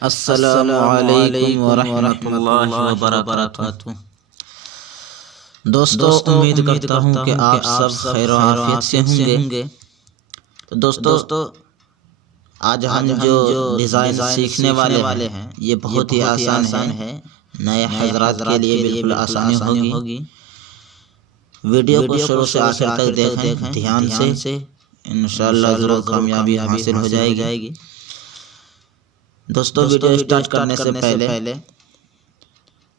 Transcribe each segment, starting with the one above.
अस्सलामु अलैकुम वरहमतुल्लाहि वबरकातुहू। दोस्तों, उम्मीद करता हूँ कि आप सब खैर और आफियत से होंगे। तो दोस्तों, आज हम जो डिज़ाइन सीखने वाले हैं ये बहुत ही आसान है। नए हज़रात के लिए बिल्कुल आसानी होगी। वीडियो को शुरू से आखिर तक देखें ध्यान से, इंशाअल्लाह ज़रूर कामयाबी हासिल हो जाएगी। दोस्तों, वीडियो स्टार्ट करने से पहले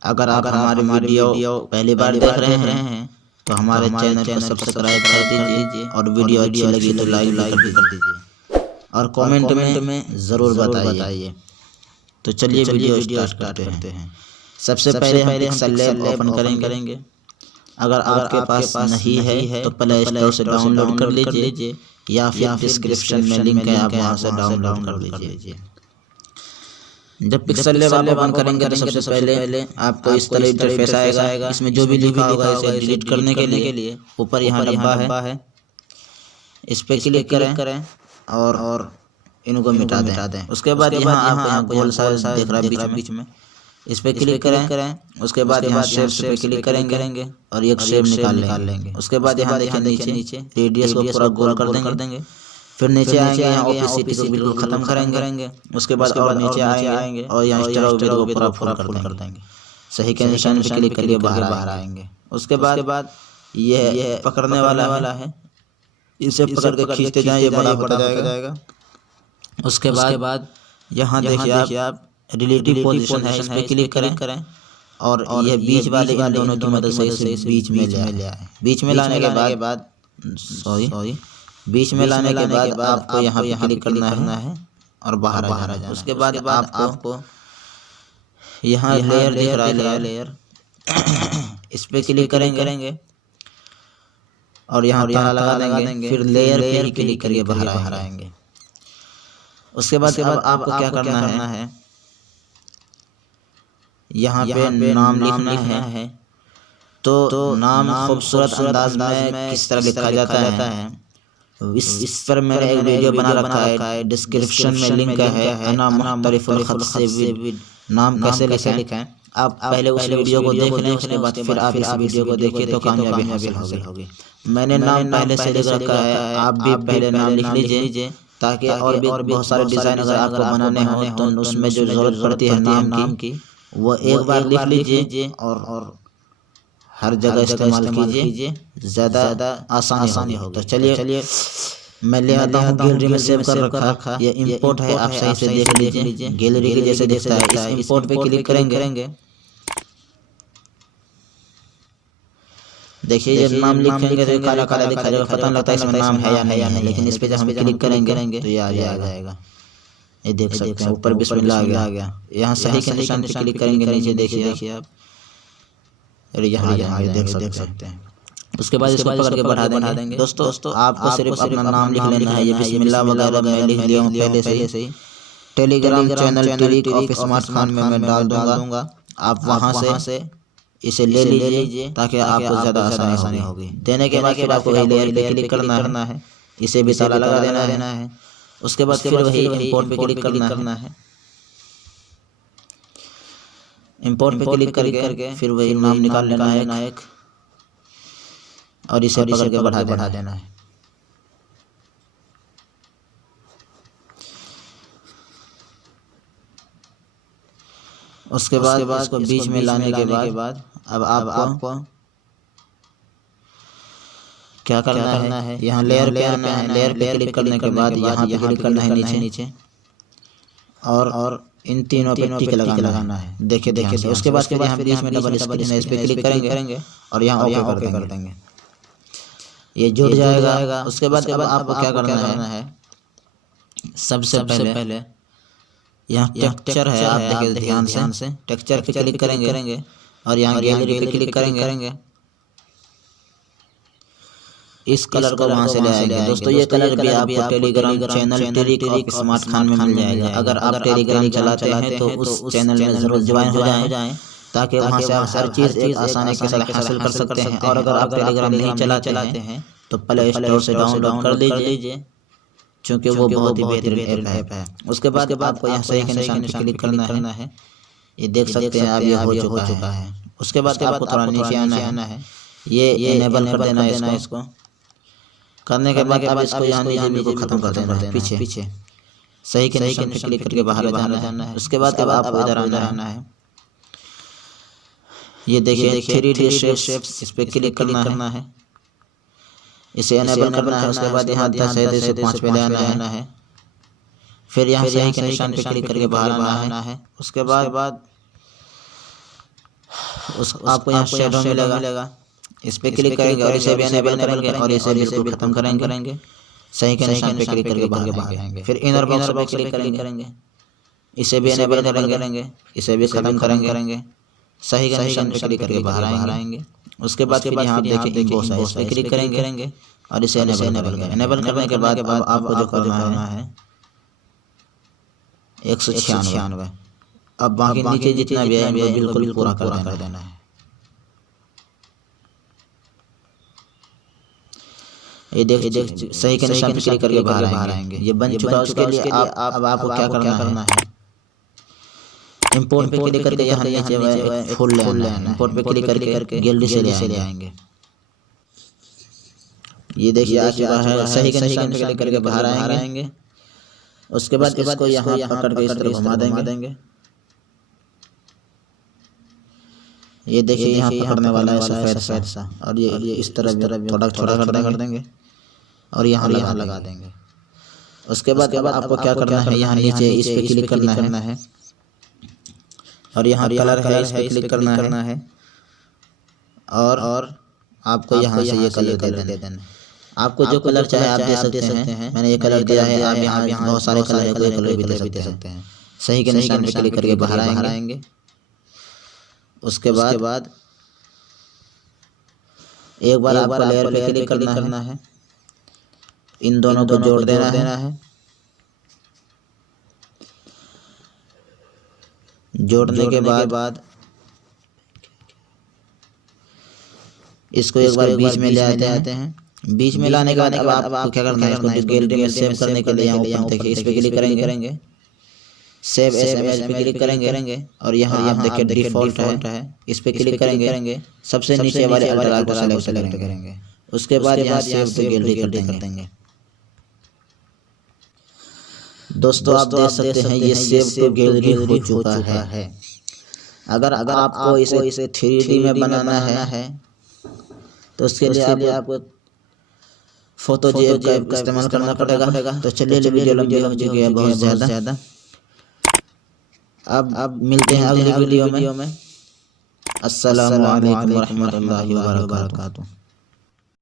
अगर आप हमारे वीडियो पहली बार देख रहे हैं तो हमारे चैनल को सब्सक्राइब कर दीजिए और वीडियो अच्छी लगी तो लाइक कर दीजिए और कमेंट में ज़रूर बताइए। तो चलिए वीडियो स्टार्ट करते हैं। सबसे पहले हम पिक्सल लैब ओपन करेंगे। अगर आपके पास नहीं है तो प्ले स्टोर से डाउनलोड कर लीजिए या फिर डिस्क्रिप्शन में लिंक है, आप वहाँ से डाउनलोड कर लीजिए। जब पिक्सल लैब आप ओपन करेंगे तो सबसे पहले आपको इस तरह इंटरफेस आएगा। इसमें जो भी लिखा होगा इसे डिलीट करने के लिए ऊपर यहाँ डब्बा है, इस पे क्लिक करें और इनको मिटा दें। उसके बाद यहाँ गोल सा दिख रहा है बीच में, इस पे क्लिक करें। उसके बाद यहाँ शेप पे क्लिक करेंगे और एक शेप निकाल लेंगे। उसके बाद यहाँ देखिए नीचे रेडियस को पूरा गोल कर देंगे। फिर नीचे आएंगे, यहाँ ओपेसिटी को बिल्कुल खत्म करेंगे। उसके बाद और नीचे आएंगे और यहाँ स्ट्रोक को पूरा फुल कर देंगे। सही के निशान पे क्लिक करिए, बाहर आएंगे। उसके बाद ये पकड़ने वाला है, इसे पकड़ के खींचते जाएं, ये बड़ा होता जाएगा। उसके बाद यहाँ देखिए आप रिलेटिव पोजीशन है, इस पे क्लिक करें और ये बीच वाले इन दोनों की मदद से इसे बीच में ले आए। बीच में लाने के बाद बीच में लाने के बाद आपको यहाँ पे क्लिक करना है और बाहर आ जाना। उसके बाद आपको यहाँ लेयर दिख रहा है, लेयर इस पे क्लिक करेंगे और यहाँ ताला लगा देंगे। फिर लेयर पे ही क्लिक करिए, बाहर आएंगे। उसके बाद आपको क्या करना है, यहाँ पे नाम लिखना है। तो नाम खूबसूरत अंदाज में किस तरह लिखा जाता है इस पर मैंने एक वीडियो बना रखा है, डिस्क्रिप्शन में लिंक है। अना मुख्तलिफुल खत से नाम कैसे लिखें, आप पहले उस वीडियो को देख लें। उसके बाद फिर आप इस वीडियो को देखिए तो कामयाबी हासिल होगी। मैंने नाम पहले से लिख रखा है, आप भी पहले नाम लिख लीजिए ताकि और भी बहुत सारे डिज़ाइन अगर आपको बनाने हो तो उसमें जो ज़रूरत पड़ती है नाम की वो एक बार लिख लीजिए और हर जगह इस्तेमाल कीजिए, ज़्यादा आसानी होगी। तो चलिए मैं ले आता हूँ, गैलरी में सेव कर रखा। ये इंपोर्ट है, आप सही से देख लीजिए, गैलरी के जैसे दिखता है। इस इंपोर्ट पे क्लिक करेंगे। देखिए ये नाम लिखेंगे तो काला दिखा जाएगा, पता लगता है इसमें नाम है या नहीं। लेकिन इस पे जब हम क्लिक करेंगे तो ये आ जाएगा। ये देख सकते हैं ऊपर बिस्मिल्लाह आ गया। यहाँ सही के निशान पे क्लिक करेंगे, नीचे देखिए आप, यहाँ देख सकते हैं। उसके बाद इसको पकड़ के बढ़ा देंगे। दोस्तों आपको सिर्फ अपना नाम लिख लेना है। ये बिस्मिल्लाह वगैरह मैं लिख लिया हूँ पहले से ही। Telegram channel trick of smart Khan में मैं डाल दूंगा, आप वहाँ से इसे ले लीजिए ताकि आपको ज़्यादा आसानी होगी। देने के बाद फिर आपको लेयर पे क्लिक करना है, इसे भी ताला लगा देना है। उसके बाद फिर वही इंपोर्ट पे क्लिक करना है। इंपोर्ट पे क्लिक करके फिर वही नाम निकाल लेना है एक और इसे पकड़ के बढ़ा देना है। उसके बाद इसको बीच में लाने के बाद अब आपको क्या करना है, यहाँ लेयर पे आना है। लेयर पे क्लिक करने के बाद यहाँ पे क्लिक करना है नीचे और इन तीनों पे टिक लगाना है। देखिए तो उसके बाद यहाँ बीच में डबल स्क्रीन है, इस पे क्लिक करेंगे और यहाँ ओके कर देंगे, ये जुड़ जाएगा। उसके बाद अब आपको क्या करना है, सबसे पहले यहाँ टेक्सचर है, आप देखिए ध्यान से टेक्सचर पे क्लिक करेंगे और यहाँ गैलरी पे क्लिक करेंगे। इस कलर को वहाँ से ले आएंगे। दोस्तों ये कलर भी आपको Telegram channel trick of smart Khan में मिल जाएगा। अगर आप टेलीग्राम चलाते हैं तो उस चैनल में जरूर ज्वाइन हो जाएं ताकि वहाँ से आप हर चीज़ एक आसानी के साथ हासिल कर सकते हैं। और अगर आप टेलीग्राम नहीं चलाते हैं तो प्ले स्टोर से डाउनलोड कर लीजिए, क्योंकि वो बहुत ही बेहतरीन ऐप है। उसके बाद आपको यहाँ सही के निशान पर क्लिक करना है। ये देख सकते हैं आप, ये हो चुका है। उसके बाद आपको थोड़ा नीचे आना है, ये इनेबल कर देना है इसको। करने के बाद अब इसको यहाँ नीचे को खत्म कर देना है पीछे सही के निशान पर क्लिक करके बाहर जाना है। उसके बाद अब आपको इधर आना है। ये देखिए 3D शेप्स, इस पे क्लिक करना है, इसे इनेबल करना है। उसके बाद यहाँ 10 पे ले आना है। फिर यहाँ सही के निशान पे क्लिक करके बाहर आना है। उसके बाद आपको यहाँ शैडो मिलेगा, इस पे क्लिक करेंगे और इसे भी इनेबल करेंगे और इसे बिल्कुल खत्म करेंगे। सही के निशान पे क्लिक करके बाहर आएंगे। फिर इनर बॉक्स पे क्लिक करेंगे, इसे भी इनेबल करेंगे, इसे भी खत्म करेंगे। सही के निशान पे क्लिक करके बाहर आएंगे। उसके बाद फिर यहाँ देखिए इम्बोस है, इस पे क्लिक करेंगे और इसे इनेबल करने के बाद आपको जो करना है 196। अब बाकी नीचे जितना भी है बिल्कुल पूरा कर देना है। ये देख सही के निशान पे क्लिक करके बाहर आएंगे। ये बन चुका है। उसके लिए अब आपको क्या करना है, इंपोर्ट पे क्लिक करके यहाँ नीचे फुल लेना है। इंपोर्ट पे क्लिक करके गैलरी से ले आएंगे। ये देखिए आ चुका है। सही के निशान पे क्लिक करके बाहर आएंगे। उसके बाद इसको यहाँ पकड़ के इस तरह घुमा देंगे। ये देखिए यहाँ पकड़ने वाला है सफेद सा, और ये इस तरह थोड़ा छोटा कर देंगे और यहाँ लगा देंगे। उसके बाद आपको क्या करना है, यहाँ नीचे इस पे क्लिक करना है और यहाँ कलर है, इस पे क्लिक करना है और आपको यहाँ से ये कलर दे देना। आपको जो कलर चाहे आप दे सकते हैं। मैंने ये कलर दिया है, आप यहाँ बहुत सारे कलर भी दे सकते हैं। सही के निशान पे क्लिक करके बाहर आएंगे। उसके बाद एक बार आपको लेयर पे क्लिक करना है, इन दोनों को जोड़ देना है। जोड़ने के बाद इसको एक बार बीच में ले आते हैं। बीच में लाने के बाद अब आपको क्या करना है, इसको गैलरी में सेव करने के लिए यहाँ ऊपर देखिए इस पे क्लिक करेंगे, सेव एज पे क्लिक करेंगे और यहाँ आप देखिए डिफॉल्ट है, इस पे क्लिक करेंगे। सबसे नीचे वाले अल्टर को सेलेक्ट करेंगे। उसके बाद यहाँ सेव टू गैलरी कर देंगे। दोस्तों आप देख सकते हैं ये सेव टू गैलरी हो चुका है। अगर आपको इसे 3D में बनाना है तो उसके लिए आपको फोटो जेब का इस्तेमाल करना पड़ेगा। तो चलिए वीडियो लंबी हो चुकी है बहुत ज़्यादा। अब मिलते हैं अगली वीडियो में। अस्सलामु अलैकुम व रहमतुल्लाहि व बरकातुहू।